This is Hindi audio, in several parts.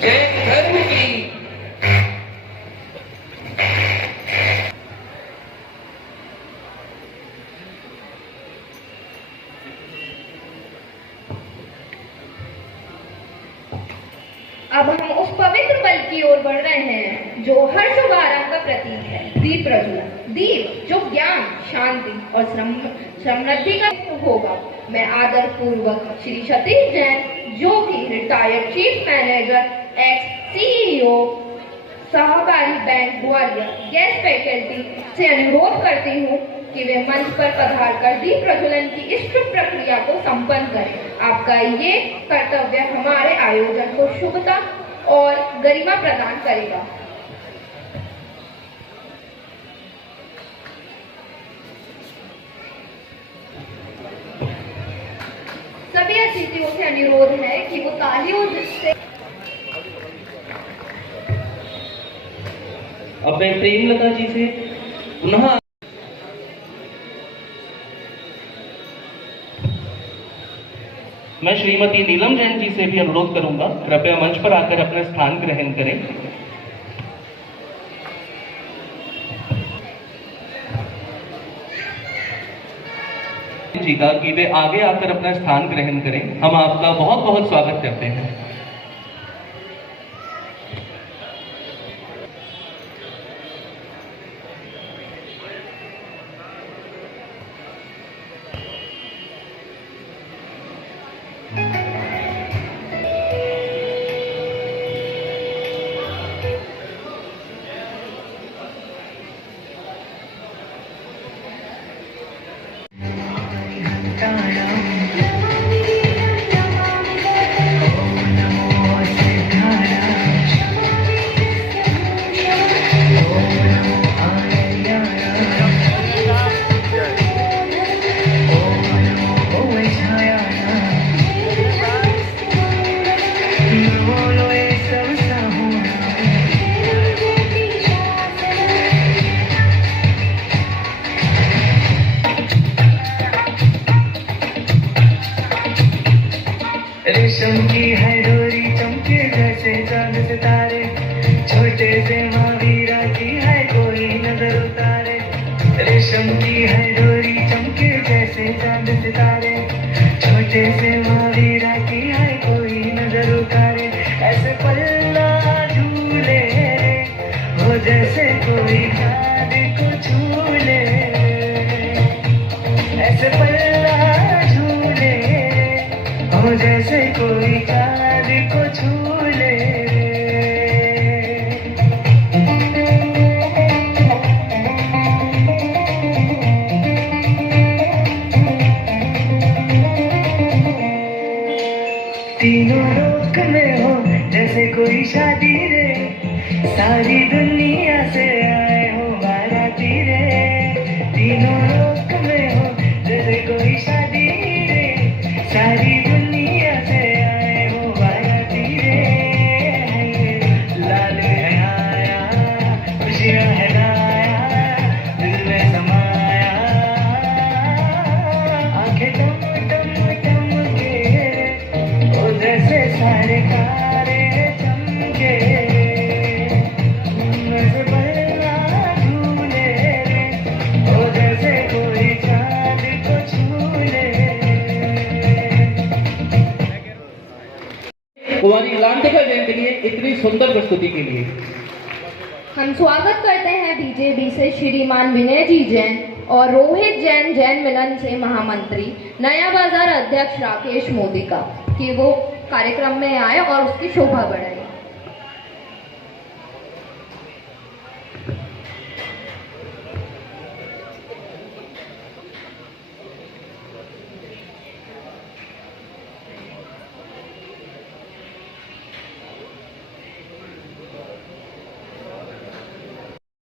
जैन धर्म की। अब हम उस पवित्र पल की ओर बढ़ रहे हैं जो हर शुभारंभ का प्रतीक है, दीप प्रज्वलन। दीप जो ज्ञान, शांति और समृद्धि का होगा। मैं आदर पूर्वक श्री सतीश जैन, जो कि retired chief manager x CEO सहकारी बैंक ग्वालियर गेस्ट फैकल्टी से अनुरोध करती हूँ कि वे मंच पर पधार कर दीप प्रज्वलन की इस शुभ प्रक्रिया को संपन्न करें। आपका ये कर्तव्य हमारे आयोजन को शुभता और गरिमा प्रदान करेगा। सभी अतिथियों से अनुरोध है कि वो तालियों से। अब मैं प्रेमलता जी से पुनः मैं श्रीमती नीलम जैन जी से भी अनुरोध करूंगा, कृपया मंच पर आकर अपना स्थान ग्रहण करें। जी का कि वे आगे आकर अपना स्थान ग्रहण करें। हम आपका बहुत बहुत स्वागत करते हैं। रेशम की है डोरी चमके जैसे चांद सितारे, छोटे से महावीरा की है कोई नजर उतारे। रेशम की है डोरी चमके जैसे चांद सितारे, छोटे से महावीरा की है कोई नजर उतारे। ऐसे पल्ला झूले हो जैसे कोई चांद को झूले, ऐसे पल्ला झूले हो जैसे कोई चांद को झूले। तीनों लोक में हो जैसे कोई शादी रे, सारी दुनिया से आए हो बाराती रे। तीनों लोक में हो जैसे कोई शादी रे, सारी दुनिया से आए हो बाराती रे। लाल है आया, खुशियां है लाया, दिल में समाया, आंखें टम टम टमके ओ जैसे सारे तारे चमके। वैसे बल्ला झूले ओ जैसे कोई चांद को झूले। कुमारी लांटिका जैन के लिए इतनी सुंदर प्रस्तुति के लिए हम स्वागत करते हैं बीजेपी से श्रीमान विनय जी जैन और रोहित जैन, जैन मिलन से महामंत्री, नया बाजार अध्यक्ष राकेश मोदी का, कि वो कार्यक्रम में आए और उसकी शोभा बढ़ाए।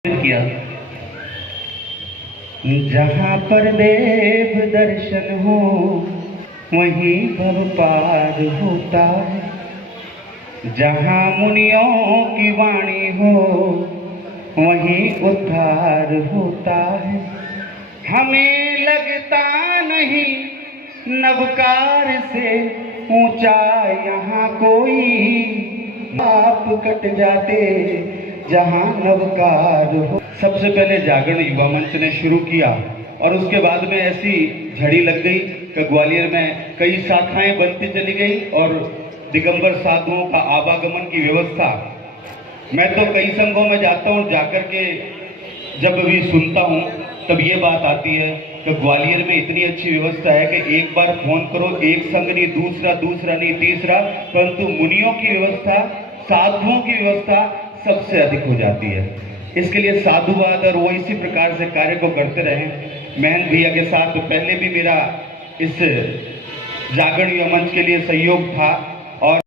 किया। जहाँ पर देव दर्शन हो वहीं भव पार होता है, जहाँ मुनियों की वाणी हो वहीं उद्धार होता है। हमें लगता नहीं नवकार से ऊंचा यहाँ कोई, आप कट जाते जहाँ नवकार हो। सबसे पहले जागरण युवा मंच ने शुरू किया और उसके बाद में ऐसी झड़ी लग गई कि ग्वालियर में कई शाखाएं बनती चली गई और दिगंबर साधुओं का आवागमन की व्यवस्था। मैं तो कई संघों में जाता हूँ, जाकर के जब भी सुनता हूँ तब ये बात आती है कि ग्वालियर में इतनी अच्छी व्यवस्था है कि एक बार फोन करो, एक संघ नहीं, दूसरा नहीं, तीसरा, परंतु मुनियों की व्यवस्था, साधुओं की व्यवस्था सबसे अधिक हो जाती है। इसके लिए साधुवाद और वो इसी प्रकार से कार्य को करते रहे। महंत भैया के साथ पहले भी मेरा इस जागरण युवा मंच के लिए सहयोग था और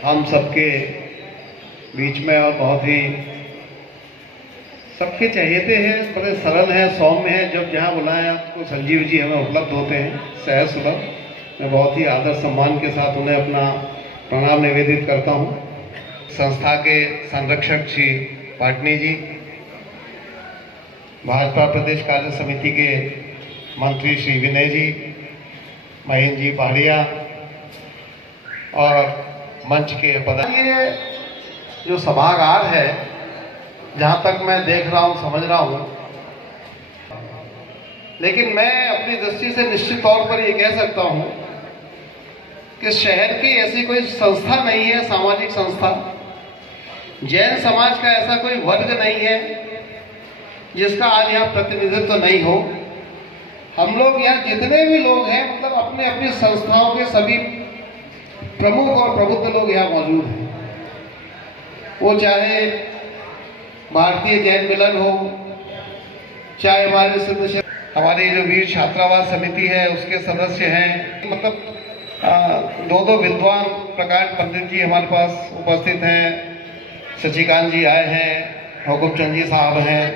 हम सबके बीच में और बहुत ही सबके चहेते हैं, बड़े सरल हैं, सौम्य हैं। जब जहाँ बुलाएं आपको संजीव जी हमें उपलब्ध होते हैं सहज सुलभ। मैं बहुत ही आदर सम्मान के साथ उन्हें अपना प्रणाम निवेदित करता हूँ। संस्था के संरक्षक श्री पाटनी जी, भाजपा प्रदेश कार्य समिति के मंत्री श्री विनय जी, महेंद्र जी पहाड़िया और मंच के पदाधिकारी। ये जो सभागार है, जहाँ तक मैं देख रहा हूँ, समझ रहा हूँ, लेकिन मैं अपनी दृष्टि से निश्चित तौर पर ये कह सकता हूँ कि शहर की ऐसी कोई संस्था नहीं है, सामाजिक संस्था, जैन समाज का ऐसा कोई वर्ग नहीं है जिसका आज यहाँ प्रतिनिधित्व नहीं हो। हम लोग यहाँ जितने भी लोग हैं, मतलब अपने अपनी संस्थाओं के सभी प्रमुख और प्रबुद्ध लोग यहाँ मौजूद हैं। वो चाहे भारतीय जैन मिलन हो, चाहे हमारी जो वीर छात्रावास समिति है उसके सदस्य हैं, मतलब दो विद्वान प्रकाश पंडित जी हमारे पास उपस्थित हैं, शशिकांत जी आए हैं, हुकुमचंद जी साहब हैं,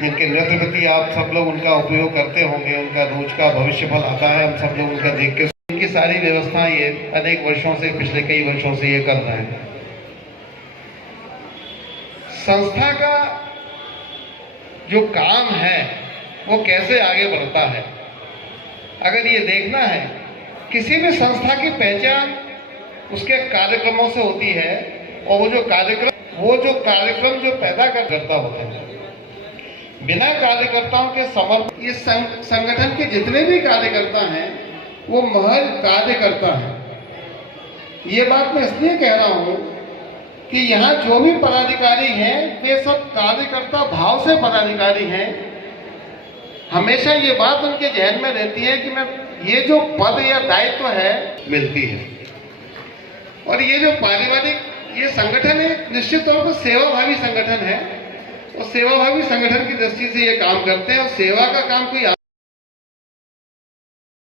जिनके नृत्य प्रति आप सब लोग उनका उपयोग करते होंगे, उनका रोज का भविष्य फल आता है, हम सब लोग उनका देख के इनकी सारी व्यवस्थाएं ये अनेक वर्षों से, पिछले कई वर्षों से ये कर रहे हैं। संस्था का जो काम है वो कैसे आगे बढ़ता है, अगर ये देखना है, किसी भी संस्था की पहचान उसके कार्यक्रमों से होती है, और वो जो कार्यक्रम जो पैदा करता होते हैं, बिना कार्यकर्ताओं के समर्पण, इस संगठन के जितने भी कार्यकर्ता हैं वो महज कार्यकर्ता हैं। ये बात मैं इसलिए कह रहा हूं कि यहाँ जो भी पदाधिकारी हैं वे सब कार्यकर्ता भाव से पदाधिकारी हैं। हमेशा ये बात उनके जहन में रहती है कि मैं ये जो पद या दायित्व है मिलती है, और ये जो पारिवारिक ये संगठन है, निश्चित तौर पर सेवाभावी संगठन है, और सेवाभावी संगठन की दृष्टि से ये काम करते हैं। और सेवा का काम कोई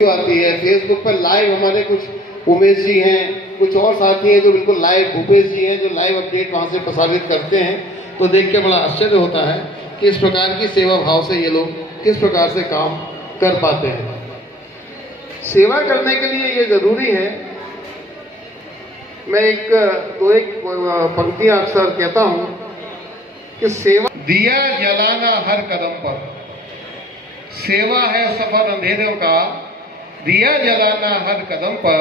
आती है, फेसबुक पर लाइव हमारे कुछ उमेश जी हैं, कुछ और साथी हैं जो बिल्कुल लाइव, भूपेश जी हैं जो लाइव अपडेट वहां से प्रसारित करते हैं, तो देख के बड़ा आश्चर्य होता है कि इस प्रकार की सेवा भाव से ये लोग किस प्रकार से काम कर पाते हैं। सेवा करने के लिए ये जरूरी है, मैं एक पंक्तियां अक्सर कहता हूं कि सेवा दिया जलाना हर कदम पर, सेवा है सफर अंधेरों का, दिया जलाना हर कदम पर,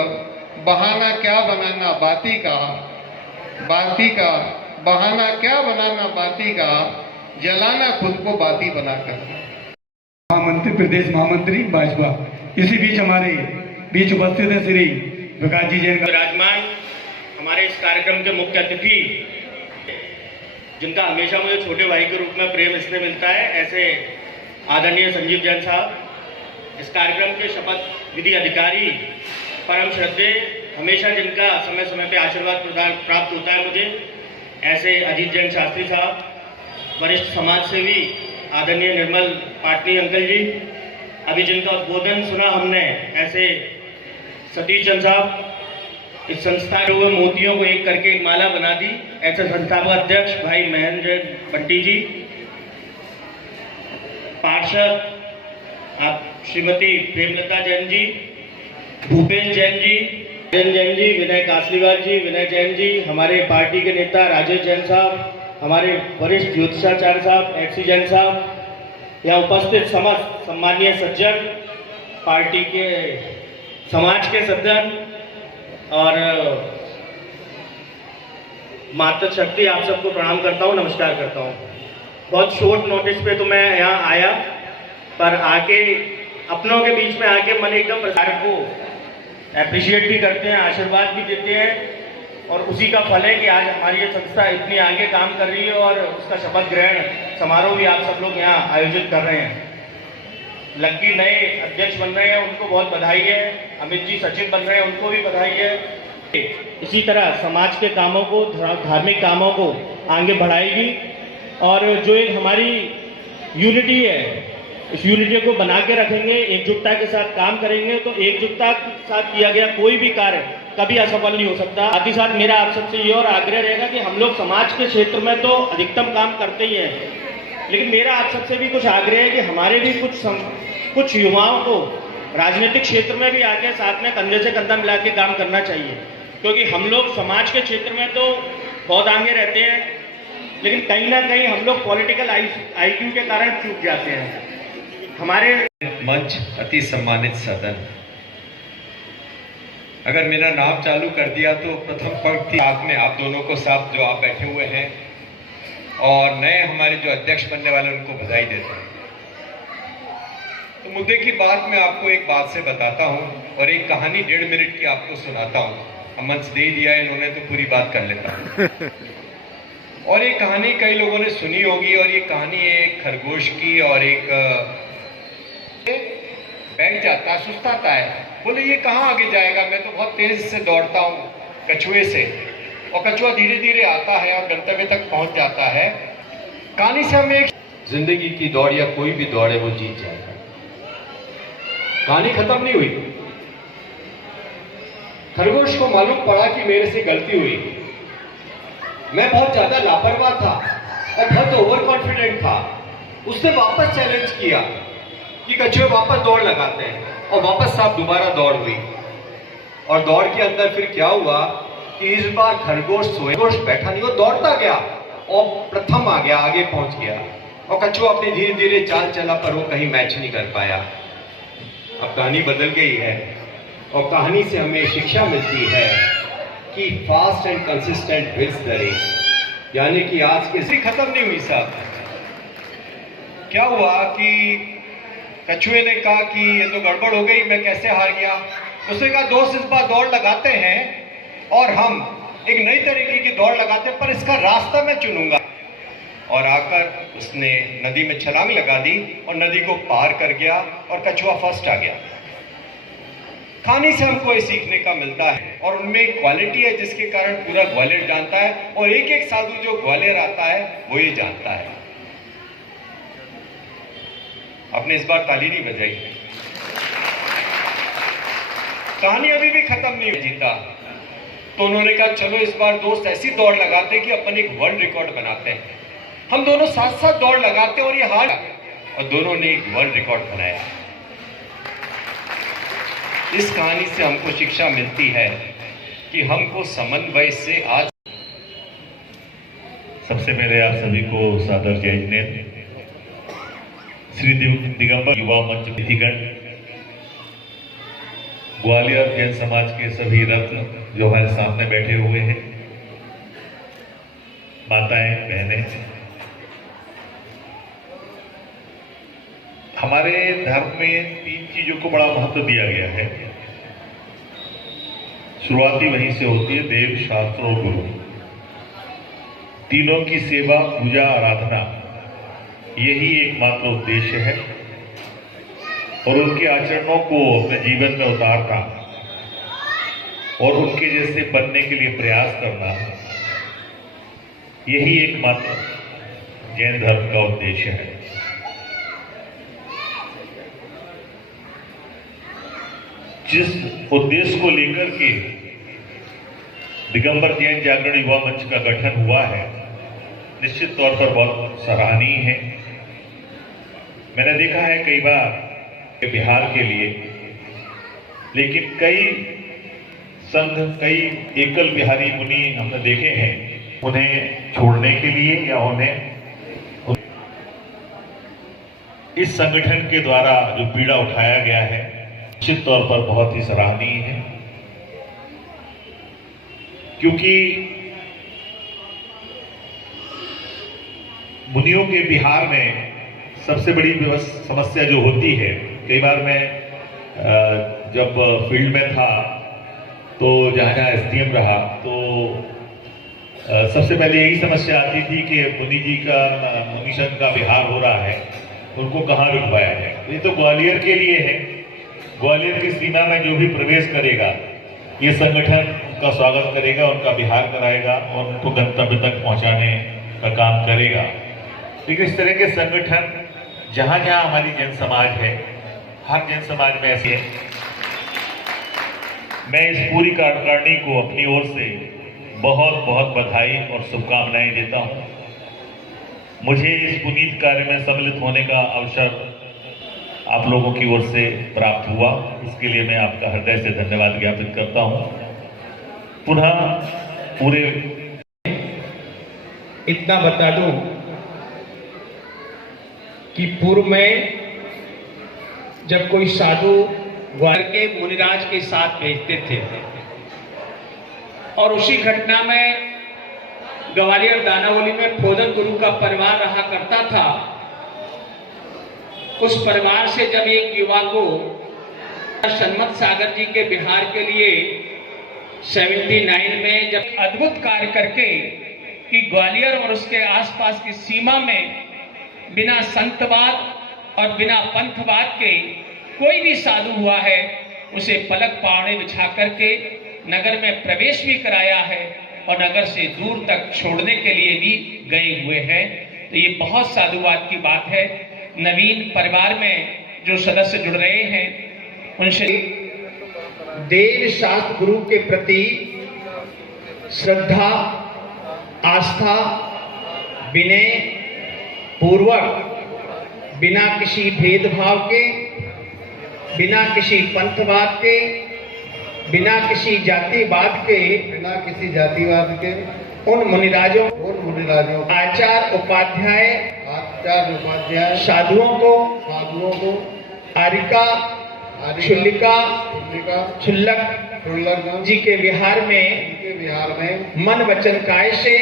बहाना क्या बनाना बाती का, बहाना क्या बनाना बाती का, जलाना खुद को बाती बनाकर। महामंत्री, प्रदेश महामंत्री भाजपा, इसी बीच हमारे बीच उपस्थित है श्री विकास जी जैन विराजमान, हमारे इस कार्यक्रम के मुख्य अतिथि, जिनका हमेशा मुझे छोटे भाई के रूप में प्रेम इसलिए मिलता है, ऐसे आदरणीय संजीव जैन साहब, इस कार्यक्रम के शपथ विधि अधिकारी, परम श्रद्धेय, हमेशा जिनका समय समय पे आशीर्वाद प्राप्त होता है मुझे, ऐसे अजीत जैन शास्त्री साहब, वरिष्ठ समाज सेवी आदरणीय निर्मल पाटनी अंकल जी, अभी जिनका उद्बोधन सुना हमने, ऐसे सतीश चंद साहब, इस संस्था के हुए मोतियों को एक करके एक माला बना दी, ऐसे संस्था के अध्यक्ष भाई महेंद्र बंटी जी, पार्षद आप श्रीमती प्रेमलता जैन जी, भूपेश जैन जी, विनय कासलीवाल जी, विनय जैन जी, हमारे पार्टी के नेता राजेश जैन साहब, हमारे वरिष्ठ ज्योतिषाचार्य साहब, एक्सी जैन साहब, यहाँ उपस्थित समस्त सम्मानीय सज्जन, पार्टी के समाज के सज्जन और मातृशक्ति, आप सबको प्रणाम करता हूँ, नमस्कार करता हूँ। बहुत शॉर्ट नोटिस पे तो मैं यहाँ आया, पर आके अपनों के बीच में आके मन एकदम प्रसार को अप्रिशिएट भी करते हैं, आशीर्वाद भी देते हैं, और उसी का फल है कि आज हमारी ये संस्था इतनी आगे काम कर रही है, और उसका शपथ ग्रहण समारोह भी आप सब लोग यहाँ आयोजित कर रहे हैं। लक्की नए अध्यक्ष बन रहे हैं, उनको बहुत बधाई है, अमित जी सचिव बन रहे हैं, उनको भी बधाई है। इसी तरह समाज के कामों को, धार्मिक कामों को आगे बढ़ाएगी, और जो एक हमारी यूनिटी है, इस यूनिटी को बना के रखेंगे, एकजुटता के साथ काम करेंगे, तो एकजुटता के साथ किया गया कोई भी कार्य कभी असफल नहीं हो सकता। साथ ही साथ मेरा आप सबसे ये और आग्रह रहेगा कि हम लोग समाज के क्षेत्र में तो अधिकतम काम करते ही हैं, लेकिन मेरा आप सबसे भी कुछ आग्रह है कि हमारे भी कुछ युवाओं को राजनीतिक क्षेत्र में भी आके साथ में कंधे से कंधा मिला के काम करना चाहिए, क्योंकि हम लोग समाज के क्षेत्र में तो बहुत आगे रहते हैं, लेकिन कहीं ना कहीं हम लोग पॉलिटिकल IQ के कारण चूक जाते हैं। हमारे मंच, अति सम्मानित सदन, अगर मेरा नाम चालू कर दिया तो प्रथम पंक्ति साथ में आप दोनों को साथ जो आप बैठे हुए हैं, और नए हमारे जो अध्यक्ष बनने वाले उनको बधाई देता हूं। तो मुद्दे की बात मैं आपको एक बात से बताता हूं, और एक कहानी 1.5 मिनट की आपको सुनाता हूं। मंच दे दिया इन्होंने तो पूरी बात कर लेता हूं। और ये कहानी कई लोगों ने सुनी होगी, और ये कहानी है एक खरगोश की, और एक बैठ जाता है, सुस्ताता है, बोले ये कहाँ आगे जाएगा, मैं तो बहुत तेज से दौड़ता हूँ कछुए से, और कछुआ धीरे धीरे आता है और गंतव्य तक पहुंच जाता है। कहानी से हमें जिंदगी की दौड़ या कोई भी दौड़ है वो जीत जाएगा। कहानी खत्म नहीं हुई। खरगोश को मालूम पड़ा कि मेरे से गलती हुई, मैं बहुत ज्यादा लापरवाह था और बहुत ओवर कॉन्फिडेंट था, उसने वापस चैलेंज किया कि कछुए वापस दौड़ लगाते हैं, और वापस साहब दोबारा दौड़ हुई। और दौड़ के अंदर फिर क्या हुआ कि इस बार खरगोश बैठा नहीं, वो दौड़ता गया और प्रथम आ गया, आगे पहुंच गया, और कछुआ अपनी धीरे धीरे चाल चला, पर वो कहीं मैच नहीं कर पाया। अब कहानी बदल गई है, और कहानी से हमें शिक्षा मिलती है कि fast and consistent wins the race, यानी कि आज की खत्म नहीं हुई साहब। क्या हुआ कि कछुए ने कहा कि ये तो गड़बड़ हो गई, मैं कैसे हार गया। उसने कहा दोस्त इस बार दौड़ लगाते हैं और हम एक नई तरीके की दौड़ लगाते हैं, पर इसका रास्ता मैं चुनूंगा। और आकर उसने नदी में छलांग लगा दी और नदी को पार कर गया और कछुआ फर्स्ट आ गया। कहानी से हमको ये सीखने का मिलता है, और उनमें एक क्वालिटी है जिसके कारण पूरा ग्वालियर जानता है, और एक एक साधु जो ग्वालियर आता है वो ये जानता है। आपने इस बार ताली नहीं बजाई। कहानी अभी भी खत्म नहीं हुई। जीता तो उन्होंने कहा चलो इस बार दोस्त ऐसी दौड़ लगाते हैं कि अपन एक वर्ल्ड रिकॉर्ड बनाते हैं। हम दोनों साथ साथ दौड़ लगाते हैं और ये हार, और दोनों ने एक वर्ल्ड रिकॉर्ड बनाया। इस कहानी से हमको शिक्षा मिलती है कि हमको समन्वय से आज। सबसे पहले आप सभी को सादर जय हिंद। श्री दिगंबर युवा मंच विधिगण, ग्वालियर जैन समाज के सभी रत्न जो हमारे सामने बैठे हुए हैं, माताएं, बहनें, हमारे धर्म में 3 चीजों को बड़ा महत्व दिया गया है। शुरुआती वहीं से होती है, देव, शास्त्र और गुरु। तीनों की सेवा, पूजा, आराधना, यही एकमात्र उद्देश्य है, और उनके आचरणों को अपने जीवन में उतारना और उनके जैसे बनने के लिए प्रयास करना, यही एकमात्र जैन धर्म का उद्देश्य है। जिस उद्देश्य को लेकर के दिगंबर जैन जागरण युवा मंच का गठन हुआ है, निश्चित तौर पर बहुत सराहनीय है। मैंने देखा है कई बार बिहार के लिए, लेकिन कई संघ, कई एकल बिहारी मुनि हमने देखे हैं, उन्हें छोड़ने के लिए या उन्हें इस संगठन के द्वारा जो पीड़ा उठाया गया है, निश्चित तौर पर बहुत ही सराहनीय है। क्योंकि मुनियों के बिहार में सबसे बड़ी समस्या जो होती है, कई बार मैं जब फील्ड में था तो जहाँ जहाँ एसडीएम रहा, तो सबसे पहले यही समस्या आती थी कि मुनि जी का, मुनि संघ का विहार हो रहा है, उनको कहाँ रुकवाया जाए। ये तो ग्वालियर के लिए है, ग्वालियर की सीमा में जो भी प्रवेश करेगा, ये संगठन उनका स्वागत करेगा, उनका विहार कराएगा और उनको गंतव्य तक पहुंचाने का काम करेगा। लेकिन इस तरह के संगठन जहां जहां हमारी जन समाज है, हर जन समाज में ऐसी है। मैं इस पूरी कार्यकारिणी को अपनी ओर से बहुत बहुत बधाई और शुभकामनाएं देता हूं। मुझे इस पुनीत कार्य में सम्मिलित होने का अवसर आप लोगों की ओर से प्राप्त हुआ, इसके लिए मैं आपका हृदय से धन्यवाद ज्ञापित करता हूं। पुनः पूरे इतना बता दूं कि पूर्व में जब कोई साधु ग्वालियर के मुनिराज के साथ भेजते थे, और उसी घटना में ग्वालियर दानावली में फोदन गुरु का परिवार रहा करता था। उस परिवार से जब एक युवा को सन्मत सागर जी के बिहार के लिए 79 में जब अद्भुत कार्य करके कि ग्वालियर और उसके आसपास की सीमा में बिना संतवाद और बिना पंथवाद के कोई भी साधु हुआ है, उसे पलक पावड़े बिछा करके नगर में प्रवेश भी कराया है और नगर से दूर तक छोड़ने के लिए भी गए हुए हैं। तो ये बहुत साधुवाद की बात है। नवीन परिवार में जो सदस्य जुड़ रहे हैं, उनसे देव शास्त्र गुरु के प्रति श्रद्धा, आस्था, विनय पूर्वक बिना किसी भेदभाव के, बिना किसी पंथवाद के, बिना किसी जातिवाद के, बिना किसी जातिवाद के उन मुनिराजों, आचार्य उपाध्याय साधुओं को आरिका, क्षुल्लक जी के विहार में मन वचन काय से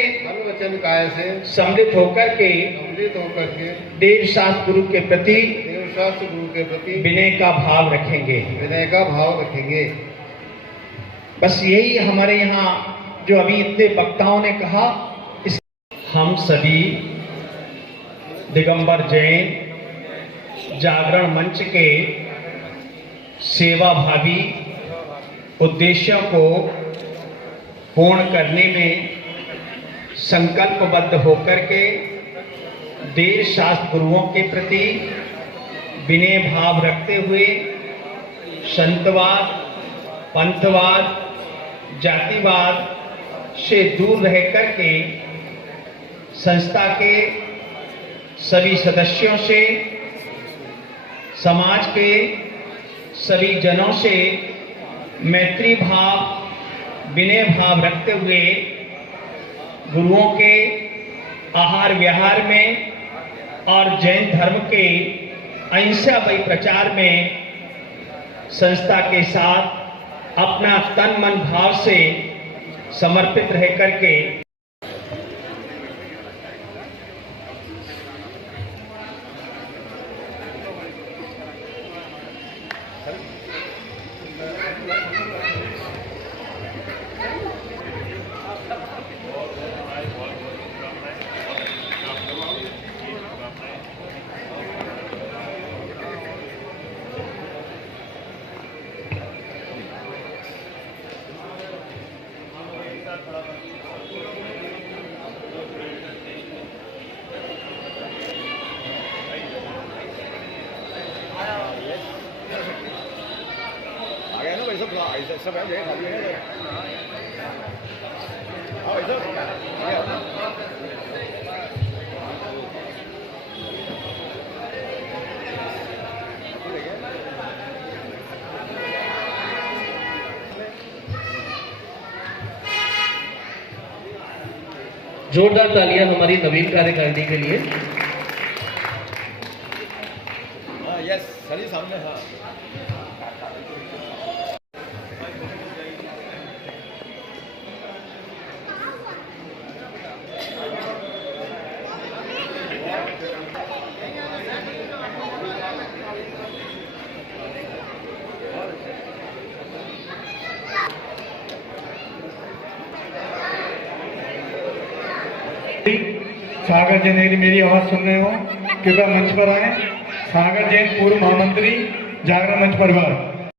सम्मिलित होकर के देव शास्त्र गुरु के प्रति विनय का भाव रखेंगे। बस यही हमारे यहाँ जो अभी इतने वक्ताओं ने कहा, इस हम सभी दिगंबर जैन जागरण मंच के सेवाभावी उद्देश्यों को पूर्ण करने में संकल्पबद्ध होकर के देव शास्त्र गुरुओं के प्रति विनय भाव रखते हुए संतवाद, पंथवाद, जातिवाद से दूर रह करके संस्था के सभी सदस्यों से, समाज के सभी जनों से मैत्री भाव, विनय भाव रखते हुए गुरुओं के आहार विहार में और जैन धर्म के अहिंसा वही प्रचार में संस्था के साथ अपना तन मन भाव से समर्पित रह करके जोरदार तालियां हमारी नवीन कार्यकारिणी के लिए। यस सही सामने। हाँ सागर जैन, यदि मेरी आवाज सुन रहे हो कृपया मंच पर आए। सागर जैन पूर्व महामंत्री जागरण मंच पर।